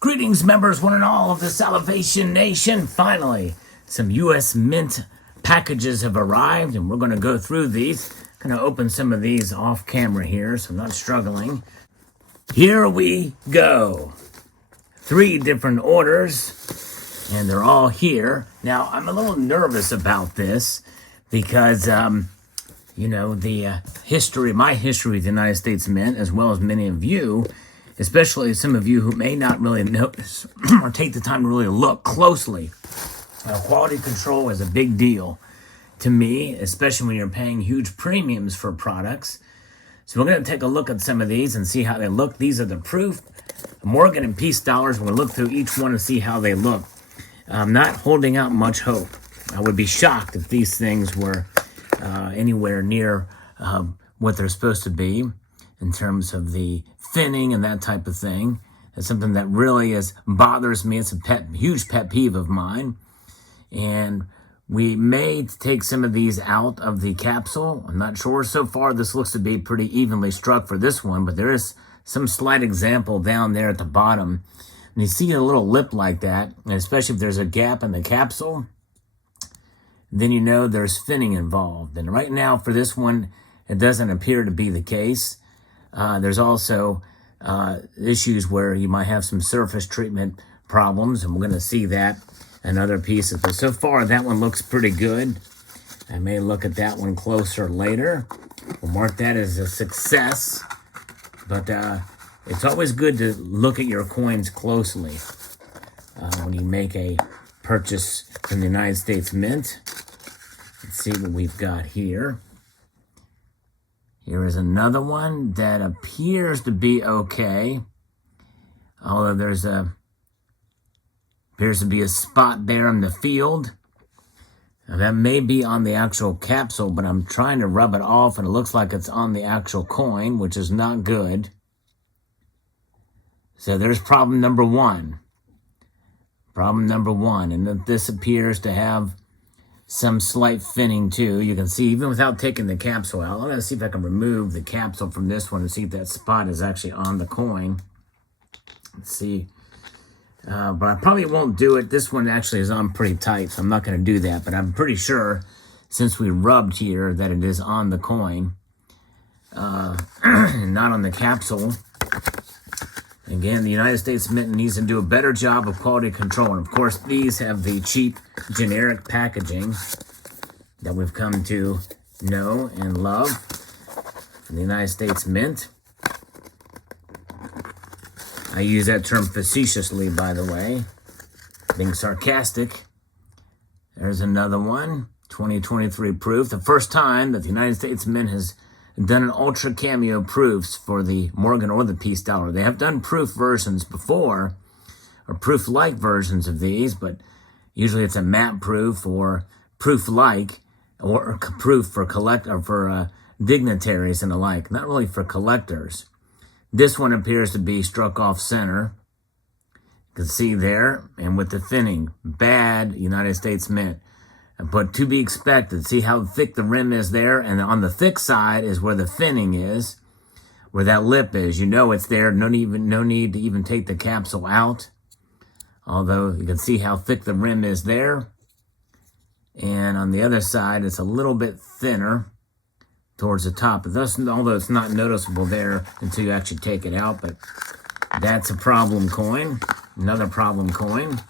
Greetings, members, one and all of the Salivation Nation. Finally, some U.S. Mint packages have arrived, and we're going to go through these. Going to open some of these off camera here, so I'm not struggling. Here we go. 3 different orders, and they're all here. Now, I'm a little nervous about this because, you know, my history with the United States Mint, as well as many of you, especially some of you who may not really notice or take the time to really look closely. Quality control is a big deal to me, especially when you're paying huge premiums for products. So we're going to take a look at some of these and see how they look. These are the proof. Morgan and Peace dollars. We're going to look through each one and see how they look. I'm not holding out much hope. I would be shocked if these things were anywhere near what they're supposed to be in terms of the thinning and that type of thing. It's something that really bothers me. It's a huge pet peeve of mine. And we may take some of these out of the capsule. I'm not sure. So far, this looks to be pretty evenly struck for this one, but there is some slight example down there at the bottom. And you see a little lip like that, and especially if there's a gap in the capsule, then you know there's thinning involved. And right now, for this one, it doesn't appear to be the case. There's also issues where you might have some surface treatment problems, and we're going to see that in other pieces. But so far, that one looks pretty good. I may look at that one closer later. We'll mark that as a success. But it's always good to look at your coins closely when you make a purchase from the United States Mint. Let's see what we've got here. Here is another one that appears to be okay, although appears to be a spot there in the field. Now, that may be on the actual capsule, but I'm trying to rub it off, and it looks like it's on the actual coin, which is not good. So there's problem number 1. Problem number 1, and this appears to have some slight thinning too. You can see even without taking the capsule out. I'm going to see if I can remove the capsule from this one and see if that spot is actually on the coin. Let's see. But I probably won't do it. This one actually is on pretty tight, so I'm not going to do that. But I'm pretty sure, since we rubbed here, that it is on the coin, and not on the capsule. Again, the United States Mint needs to do a better job of quality control. And of course, these have the cheap, generic packaging that we've come to know and love from the United States Mint. I use that term facetiously, by the way, being sarcastic. There's another one, 2023 proof. The first time that the United States Mint has done an ultra cameo proofs for the Morgan or the Peace dollar. They have done proof versions before, or proof-like versions of these, but usually it's a matte proof or proof-like, or proof for dignitaries and the like, not really for collectors. This one appears to be struck off center. You can see there, and with the thinning, bad United States Mint. But to be expected. See how thick the rim is there? And on the thick side is where the thinning is, where that lip is. You know it's there. No need to even take the capsule out. Although you can see how thick the rim is there. And on the other side, it's a little bit thinner towards the top. Although it's not noticeable there until you actually take it out. But that's a problem coin. Another problem coin.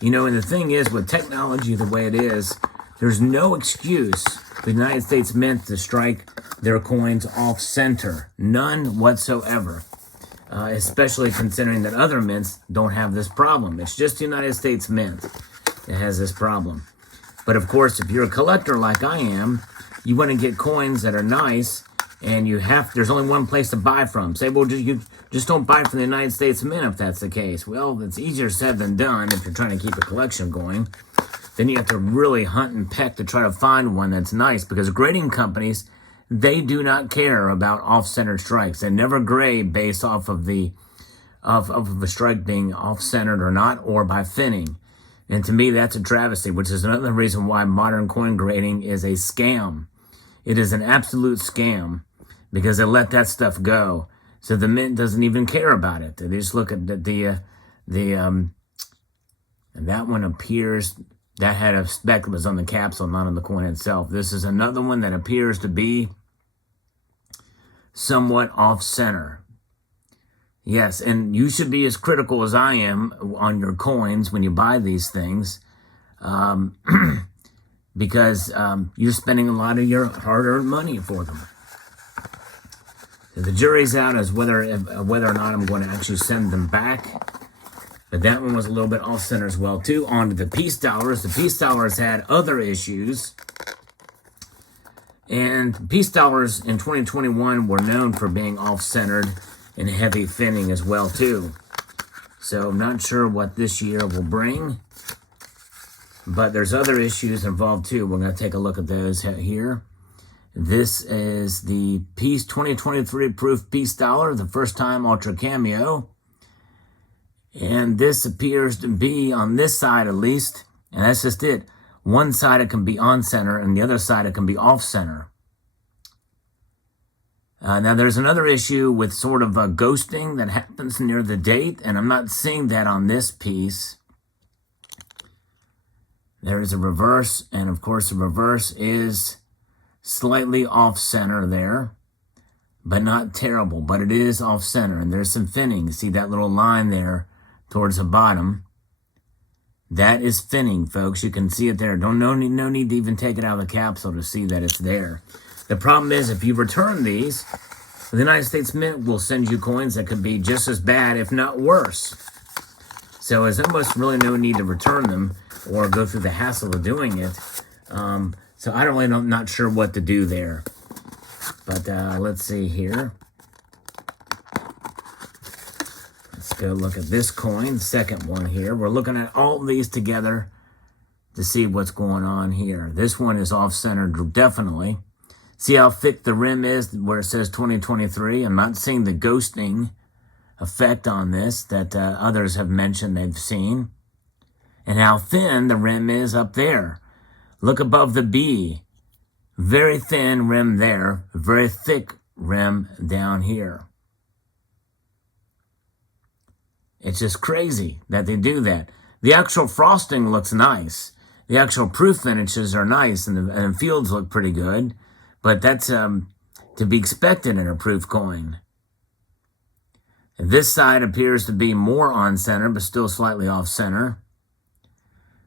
You know, and the thing is, with technology the way it is, there's no excuse for the United States Mint to strike their coins off center. None whatsoever. Especially considering that other mints don't have this problem. It's just the United States Mint that has this problem. But of course, if you're a collector like I am, you want to get coins that are nice, and there's only one place to buy from. Say, well, you just don't buy from the United States Mint if that's the case. Well, it's easier said than done if you're trying to keep a collection going. Then you have to really hunt and peck to try to find one that's nice, because grading companies, they do not care about off-centered strikes. They never grade based off of the strike being off-centered or not, or by thinning. And to me, that's a travesty, which is another reason why modern coin grading is a scam. It is an absolute scam because they let that stuff go. So the mint doesn't even care about it. They just look at and that one appears, that had a speck that was on the capsule, not on the coin itself. This is another one that appears to be somewhat off-center. Yes, and you should be as critical as I am on your coins when you buy these things, because you're spending a lot of your hard-earned money for them. So the jury's out as whether or not I'm going to actually send them back. But that one was a little bit off-center as well, too. On to the peace dollars. The peace dollars had other issues. And peace dollars in 2021 were known for being off-centered and heavy thinning as well, too. So I'm not sure what this year will bring. But there's other issues involved, too. We're going to take a look at those here. This is the Peace 2023 Proof Peace Dollar, the first time Ultra Cameo. And this appears to be on this side at least, and that's just it. One side it can be on center, and the other side it can be off center. Now there's another issue with sort of ghosting that happens near the date, and I'm not seeing that on this piece. There is a reverse, and of course the reverse is slightly off center there, but not terrible, but it is off center, and there's some thinning. See that little line there towards the bottom? That is thinning, folks. You can see it there. No need to even take it out of the capsule to see that it's there. The problem is, if you return these, the United States Mint will send you coins that could be just as bad, if not worse. So there's almost really no need to return them or go through the hassle of doing it. So I don't really know, not sure what to do there. But let's see here. Let's go look at this coin, second one here. We're looking at all these together to see what's going on here. This one is off-centered, definitely. See how thick the rim is where it says 2023? I'm not seeing the ghosting effect on this that others have mentioned they've seen. And how thin the rim is up there. Look above the B. Very thin rim there. Very thick rim down here. It's just crazy that they do that. The actual frosting looks nice. The actual proof finishes are nice, and the fields look pretty good. But that's to be expected in a proof coin. And this side appears to be more on center, but still slightly off center.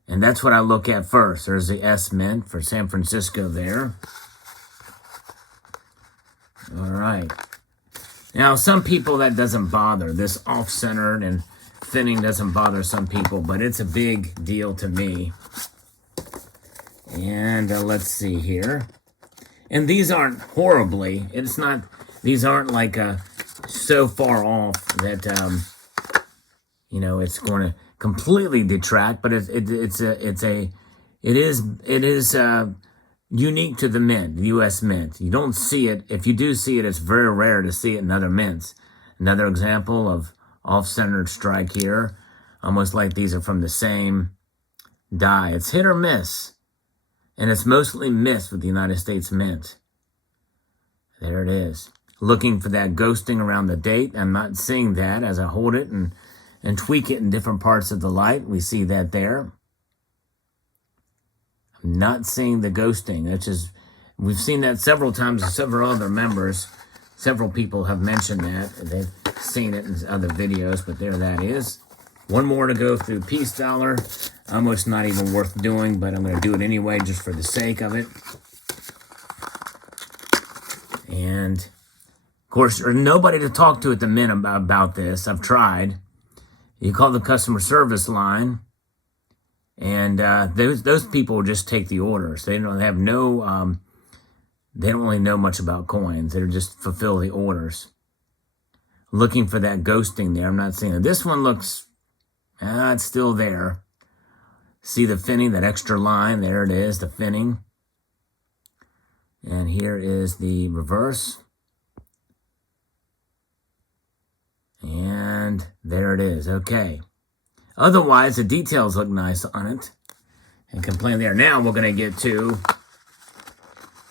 And that's what I look at first. There's the S Mint for San Francisco there. All right. Now, some people that doesn't bother. This off-centered and thinning doesn't bother some people, but it's a big deal to me. And let's see here. And these aren't horribly. It's not. These aren't like so far off that it's going to completely detract. But it is unique to the mint, the U.S. Mint. You don't see it. If you do see it, it's very rare to see it in other mints. Another example of off-centered strike here. Almost like these are from the same die. It's hit or miss. And it's mostly missed with the United States Mint. There it is. Looking for that ghosting around the date. I'm not seeing that as I hold it and tweak it in different parts of the light. We see that there. I'm not seeing the ghosting. That's just, we've seen that several times with several other members. Several people have mentioned that. They've seen it in other videos, but there that is. One more to go through Peace Dollar. Almost not even worth doing, but I'm going to do it anyway just for the sake of it. And, of course, there's nobody to talk to at the Mint about this. I've tried. You call the customer service line, and those people just take the orders. They don't have no, they don't really know much about coins. They just fulfill the orders. Looking for that ghosting there. I'm not seeing it. This one looks, it's still there. See the finning, that extra line. There it is, the finning. And here is the reverse. And there it is. Okay. Otherwise, the details look nice on it. And can play there. Now we're going to get to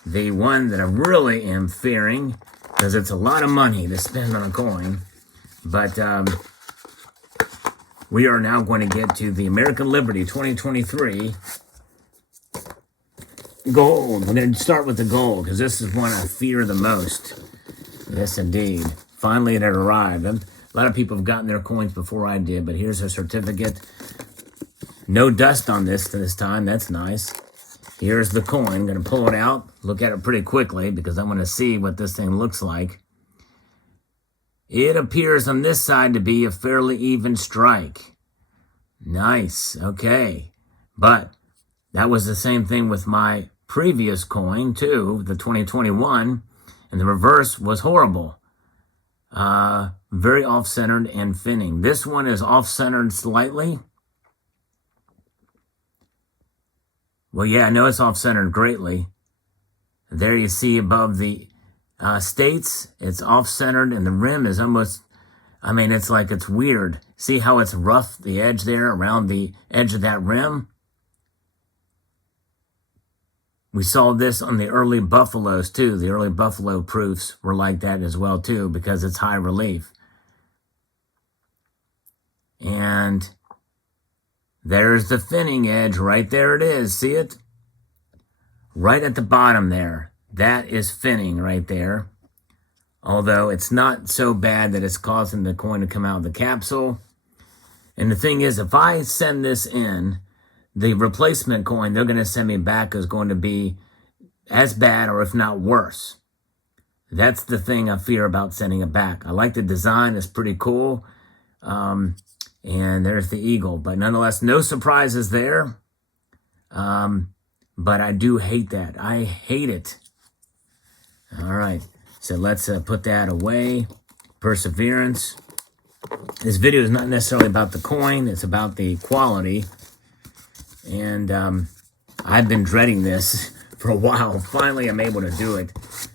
the one that I really am fearing, because it's a lot of money to spend on a coin. But we are now going to get to the American Liberty 2023 gold. We're going to start with the gold, because this is one I fear the most. Yes, indeed. Finally, it had arrived. A lot of people have gotten their coins before I did, but here's a certificate. No dust on this time. That's nice. Here's the coin. I'm going to pull it out, look at it pretty quickly, because I want to see what this thing looks like. It appears on this side to be a fairly even strike. Nice. Okay. But that was the same thing with my previous coin, too, the 2021, and the reverse was horrible. Very off-centered and finning. This one is off-centered slightly. Well, yeah, I know it's off-centered greatly. There you see above the states, it's off-centered, and the rim is almost, I mean, it's like it's weird. See how it's rough, the edge there, around the edge of that rim? We saw this on the early Buffaloes, too. The early Buffalo proofs were like that as well, too, because it's high relief. And there's the finning edge. Right there it is. See it? Right at the bottom there. That is finning right there. Although it's not so bad that it's causing the coin to come out of the capsule. And the thing is, if I send this in, the replacement coin they're going to send me back is going to be as bad, or if not worse. That's the thing I fear about sending it back. I like the design. It's pretty cool. And there's the eagle. But nonetheless, no surprises there. But I do hate that. I hate it. All right. So let's put that away. Perseverance. This video is not necessarily about the coin. It's about the quality. And I've been dreading this for a while. Finally, I'm able to do it.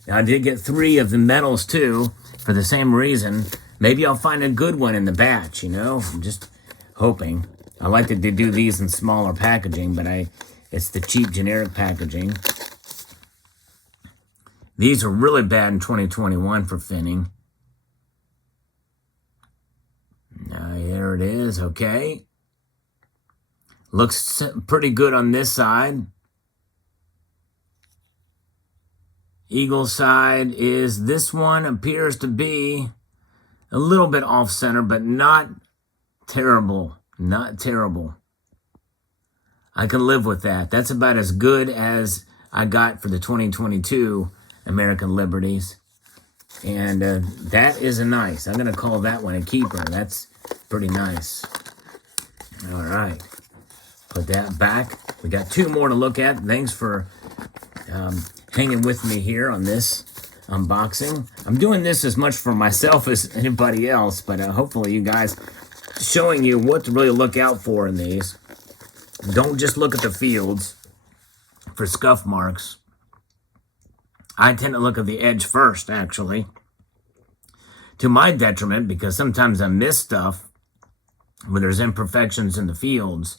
Now, I did get 3 of the metals, too, for the same reason. Maybe I'll find a good one in the batch, you know? I'm just hoping. I like to do these in smaller packaging, but it's the cheap generic packaging. These are really bad in 2021 for finning. There it is, okay. Looks pretty good on this side. Eagle side is, this one appears to be a little bit off-center, but not terrible. Not terrible. I can live with that. That's about as good as I got for the 2022 American Liberties. And that is a nice. I'm going to call that one a keeper. That's pretty nice. All right. Put that back. We got 2 more to look at. Thanks for hanging with me here on this unboxing. I'm doing this as much for myself as anybody else, but hopefully you guys, showing you what to really look out for in these. Don't just look at the fields for scuff marks. I tend to look at the edge first, actually, to my detriment, because sometimes I miss stuff where there's imperfections in the fields.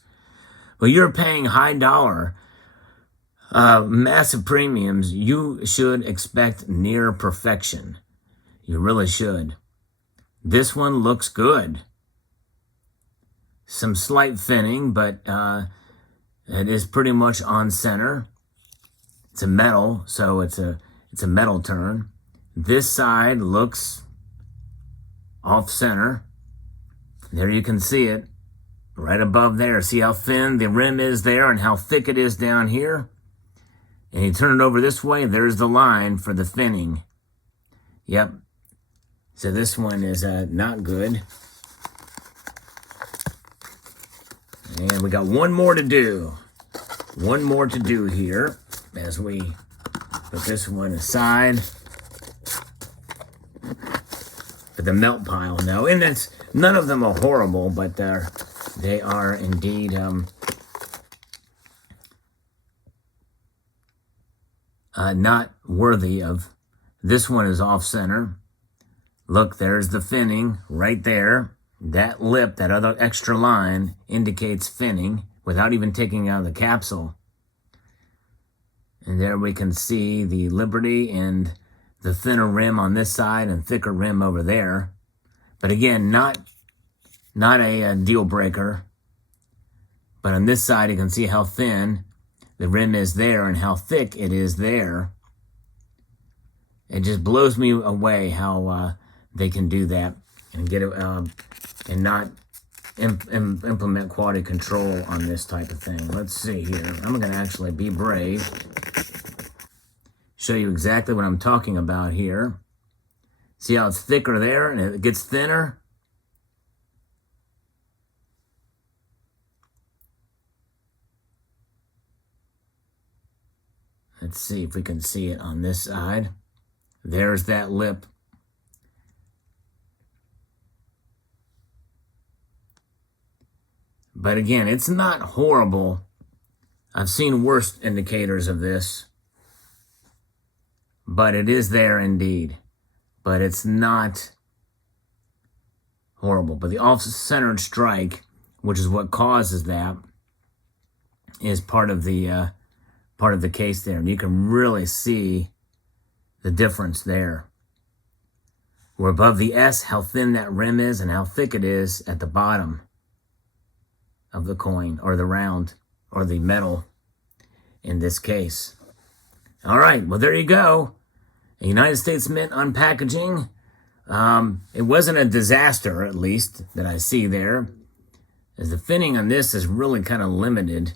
Well, you're paying high dollar, massive premiums. You should expect near perfection. You really should. This one looks good. Some slight finning, but it is pretty much on center. It's a metal, so it's a metal turn. This side looks off center. There you can see it. Right above there. See how thin the rim is there and how thick it is down here? And you turn it over this way, there's the line for the finning. Yep. So this one is not good. And we got one more to do. One more to do here as we put this one aside for the melt pile now. And that's, none of them are horrible, but they are indeed not worthy of. This one is off center. Look, there's the finning right there. That lip, that other extra line, indicates finning without even taking out the capsule. And there we can see the Liberty and the thinner rim on this side and thicker rim over there. But again, not a deal breaker. But on this side, you can see how thin the rim is there and how thick it is there. It just blows me away how they can do that and get it and not implement quality control on this type of thing. Let's see here. I'm going to actually be brave. Show you exactly what I'm talking about here. See how it's thicker there and it gets thinner? Let's see if we can see it on this side. There's that lip. But again, it's not horrible. I've seen worse indicators of this. But it is there indeed. But it's not horrible. But the off-centered strike, which is what causes that, is part of the case there. And you can really see the difference there. We're above the S, how thin that rim is and how thick it is at the bottom of the coin or the round or the metal in this case. All right, well, there you go. A United States Mint unpackaging. It wasn't a disaster, at least, that I see there. As the finning on this is really kind of limited.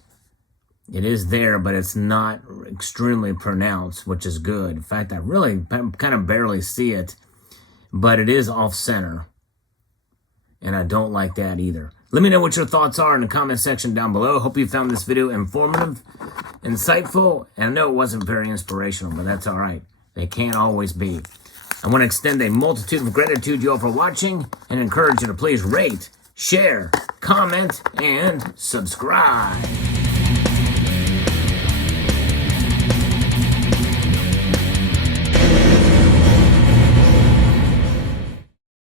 It is there, but it's not extremely pronounced, which is good. In fact, I really kind of barely see it, but it is off-center, and I don't like that either. Let me know what your thoughts are in the comment section down below. Hope you found this video informative, insightful, and I know it wasn't very inspirational, but that's all right. They can't always be. I want to extend a multitude of gratitude to you all for watching and encourage you to please rate, share, comment, and subscribe.